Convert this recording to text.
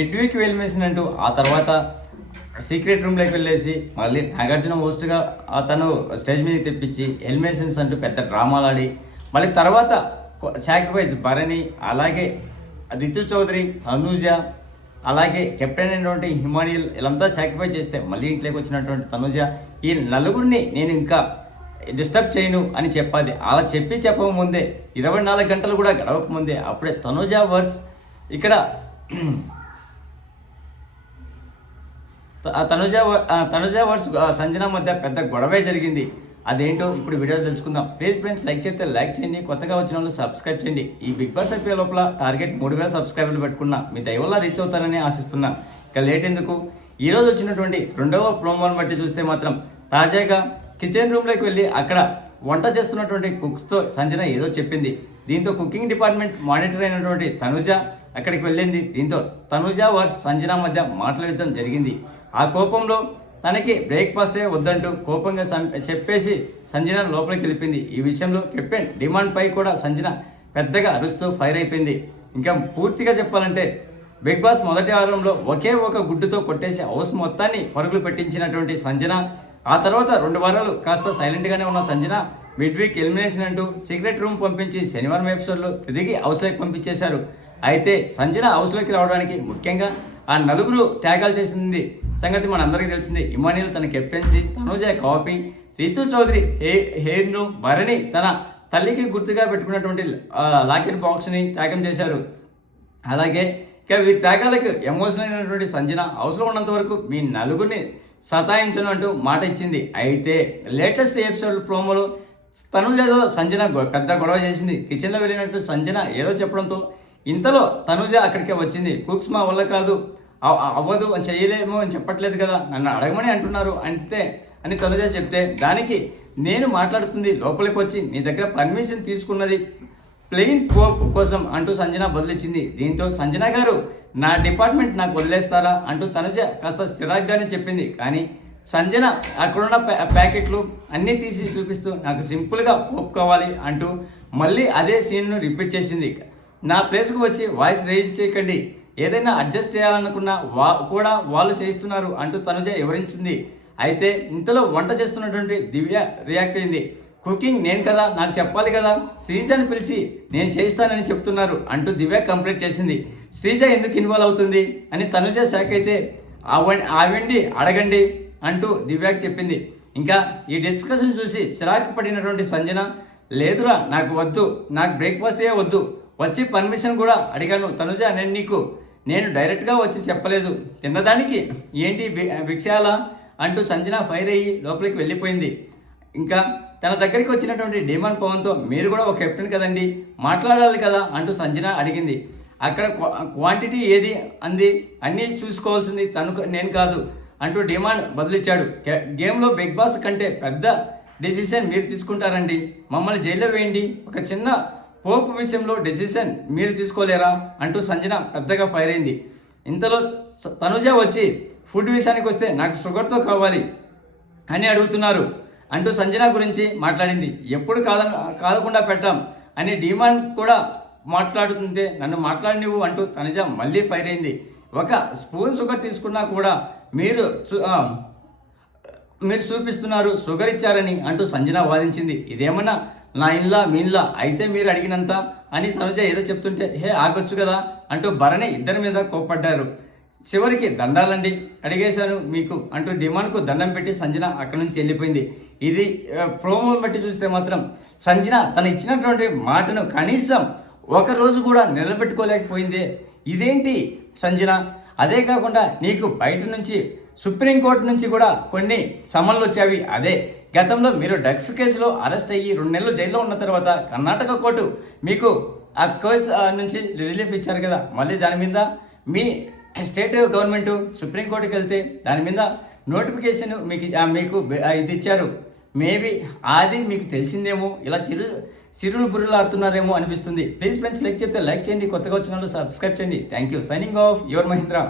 మిడ్వీక్ elimination అంటూ ఆ తర్వాత సీక్రెట్ రూమ్లోకి వెళ్ళేసి మళ్ళీ నాగార్జున హోస్ట్గా అతను స్టేజ్ మీదకి తెప్పించి ఎలిమినేషన్స్ అంటూ పెద్ద డ్రామాలు ఆడి మళ్ళీ తర్వాత సాక్రిఫైస్ భరణి, అలాగే రితు చౌదరి, తనూజ, అలాగే కెప్టెన్ అయినటువంటి హిమానియల్ వీళ్ళంతా సాక్రిఫైస్ చేస్తే మళ్ళీ ఇంట్లోకి వచ్చినటువంటి తనూజ ఈ నలుగురిని నేను ఇంకా డిస్టర్బ్ చేయను అని చెప్పాలి. అలా చెప్పకముందే 24 గంటలు కూడా గడవకముందే అప్పుడే తనూజ ఇక్కడ తనుజ వర్స్ సంజన మధ్య పెద్ద గొడవే జరిగింది. అదేంటో ఇప్పుడు వీడియో తెలుసుకుందాం. ప్లీజ్ ఫ్రెండ్స్, లైక్ చేస్తే లైక్ చేయండి, కొత్తగా వచ్చిన వాళ్ళు సబ్స్క్రైబ్ చేయండి. ఈ బిగ్ బాస్ అయిపోయే లోపల టార్గెట్ 3000 సబ్స్క్రైబర్లు పెట్టుకున్నా, మీ దయ వల్ల రీచ్ అవుతారని ఆశిస్తున్నా. ఇక లేట్ ఎందుకు, ఈరోజు వచ్చినటువంటి 2వ ప్రోమోని బట్టి చూస్తే మాత్రం తాజాగా కిచెన్ రూమ్లోకి వెళ్ళి అక్కడ వంట చేస్తున్నటువంటి కుక్స్తో సంజన ఏదో చెప్పింది. దీంతో కుకింగ్ డిపార్ట్మెంట్ మానిటర్ అయినటువంటి తనుజ అక్కడికి వెళ్ళింది. దీంతో తనుజ వర్స్ సంజన మధ్య మాట్లాడడం జరిగింది. ఆ కోపంలో తనకి బ్రేక్ఫాస్టే వద్దంటూ కోపంగా చెప్పేసి సంజన లోపలికి వెళ్ళిపోయింది. ఈ విషయంలో కెప్టెన్ డిమాండ్ పై కూడా సంజన పెద్దగా అరుస్తూ ఫైర్ అయిపోయింది. ఇంకా పూర్తిగా చెప్పాలంటే బిగ్ బాస్ మొదటి వారంలో ఒకే ఒక గుడ్డుతో కొట్టేసి హౌస్ మొత్తాన్ని పరుగులు పెట్టించినటువంటి సంజన, ఆ తర్వాత 2 వారాలు కాస్త సైలెంట్గానే ఉన్న సంజన మిడ్వీక్ ఎలిమినేషన్ అంటూ సీక్రెట్ రూమ్ పంపించి శనివారం ఎపిసోడ్లో తిరిగి హౌస్లోకి పంపించేశారు. అయితే సంజన హౌస్లోకి రావడానికి ముఖ్యంగా ఆ నలుగురు త్యాగాలు చేసింది సంగతి మనందరికీ తెలిసింది. ఇమానియల్ తన కెప్టెన్సీ, తనూజ కాపీ, రితు చౌదరి హెయిర్ను, భరణి తన తల్లికి గుర్తుగా పెట్టుకున్నటువంటి లాకెట్ బాక్స్ని త్యాగం చేశారు. అలాగే ఇక వీరి త్యాగాలకు ఎమోషనల్ అయినటువంటి సంజన హౌస్లో ఉన్నంత వరకు మీ నలుగురిని సతాయించను అంటూ మాట ఇచ్చింది. అయితే లేటెస్ట్ ఎపిసోడ్ ప్రోమోలో తనూజ ఏదో సంజన పెద్ద గొడవ చేసింది. కిచెన్లో వెళ్ళినట్టు సంజన ఏదో చెప్పడంతో ఇంతలో తనూజ అక్కడికే వచ్చింది. కుక్స్ మా వల్ల కాదు, అవ్వదు అని చేయలేము అని చెప్పట్లేదు కదా, నన్ను అడగమని అంటున్నారు అంతే అని తనుజ చెప్తే దానికి నేను మాట్లాడుతుంది లోపలికి వచ్చి నీ దగ్గర పర్మిషన్ తీసుకున్నది ప్లెయిన్ పోప్ కోసం అంటూ సంజన బదులిచ్చింది. దీంతో సంజన గారు నా డిపార్ట్మెంట్ నాకు వదిలేస్తారా అంటూ తనుజ కాస్త స్థిరాగ్గానే చెప్పింది. కానీ సంజన అక్కడున్న ప్యాకెట్లు అన్నీ తీసి చూపిస్తూ నాకు సింపుల్గా పోప్ కావాలి అంటూ మళ్ళీ అదే సీన్ను రిపీట్ చేసింది. నా ప్లేస్కు వచ్చి వాయిస్ రేజ్ చేయకండి, ఏదైనా అడ్జస్ట్ చేయాలనుకున్నా కూడా వాళ్ళు చేస్తున్నారు అంటూ తనుజ వివరించింది. అయితే ఇంతలో వంట చేస్తున్నటువంటి దివ్య రియాక్ట్ అయింది. కుకింగ్ నేను కదా, నాకు చెప్పాలి కదా, శ్రీజని పిలిచి నేను చేస్తానని చెప్తున్నారు అంటూ దివ్య కంప్లైంట్ చేసింది. శ్రీజ ఎందుకు ఇన్వాల్వ్ అవుతుంది అని తనుజ షాక్ అయితే ఆవండి అడగండి అంటూ దివ్యకి చెప్పింది. ఇంకా ఈ డిస్కషన్ చూసి చిరాకు పడినటువంటి సంజన, లేదురా నాకు వద్దు, నాకు బ్రేక్ఫాస్టే వద్దు, వచ్చి పర్మిషన్ కూడా అడిగాను తనుజ, నేను డైరెక్ట్గా వచ్చి చెప్పలేదు, తిన్నదానికి ఏంటి భిక్షాల అంటూ సంజన ఫైర్ అయ్యి లోపలికి వెళ్ళిపోయింది. ఇంకా తన దగ్గరికి వచ్చినటువంటి డిమాండ్ పవన్తో మీరు కూడా ఒక కెప్టెన్ కదండి, మాట్లాడాలి కదా అంటూ సంజన అడిగింది. అక్కడ క్వాంటిటీ ఏది అంది, అన్నీ చూసుకోవాల్సింది నేను కాదు అంటూ డిమాండ్ బదులిచ్చాడు. గేమ్లో బిగ్ బాస్ కంటే పెద్ద డెసిషన్ మీరు తీసుకుంటారండి, మమ్మల్ని జైల్లో వేయండి, ఒక చిన్న పోపు విషయంలో డెసిషన్ మీరు తీసుకోలేరా అంటూ సంజన పెద్దగా ఫైర్ అయింది. ఇంతలో తనుజ వచ్చి ఫుడ్ విషయానికి వస్తే నాకు షుగర్తో కావాలి అని అడుగుతున్నారు అంటూ సంజన గురించి మాట్లాడింది. ఎప్పుడు కాదకుండా పెట్టాం అని డిమాండ్ కూడా మాట్లాడుతుంటే నన్ను మాట్లాడినివ్వు అంటూ తనుజ మళ్ళీ ఫైర్ అయింది. ఒక స్పూన్ షుగర్ తీసుకున్నా కూడా మీరు చూపిస్తున్నారు షుగర్ ఇచ్చారని అంటూ సంజన వాదించింది. ఇదేమన్నా నా ఇన్లా మీ ఇన్లా అయితే మీరు అడిగినంత అని తనుజ ఏదో చెప్తుంటే ఆగొచ్చు కదా అంటూ భరణి ఇద్దరి మీద కోప్పడ్డారు. చివరికి దండాలండి అడిగేశాను మీకు అంటూ డిమాండ్కు దండం పెట్టి సంజన అక్కడి నుంచి వెళ్ళిపోయింది. ఇది ప్రోమో బట్టి చూస్తే మాత్రం సంజన తను ఇచ్చినటువంటి మాటను కనీసం ఒకరోజు కూడా నిలబెట్టుకోలేకపోయిందే. ఇదేంటి సంజన? అదే కాకుండా నీకు బయట నుంచి సుప్రీంకోర్టు నుంచి కూడా కొన్ని సమన్లు వచ్చావి. అదే గతంలో మీరు డ్రగ్స్ కేసులో అరెస్ట్ అయ్యి 2 నెలలు జైల్లో ఉన్న తర్వాత కర్ణాటక కోర్టు మీకు ఆ కేసు నుంచి రిలీఫ్ ఇచ్చారు కదా, మళ్ళీ దాని మీద మీ స్టేట్ గవర్నమెంట్ సుప్రీంకోర్టుకి వెళ్తే దాని మీద నోటిఫికేషన్ మీకు ఇది ఇచ్చారు. మేబీ అది మీకు తెలిసిందేమో, ఇలా సిరులు బుర్రలు ఆడుతున్నారేమో అనిపిస్తుంది. ప్లీజ్ ఫ్రెండ్స్, లైక్ చేస్తే లైక్ చేయండి, కొత్తగా వచ్చిన వాళ్ళు సబ్స్క్రైబ్ చేయండి. Thank you. Signing off your Mahindra.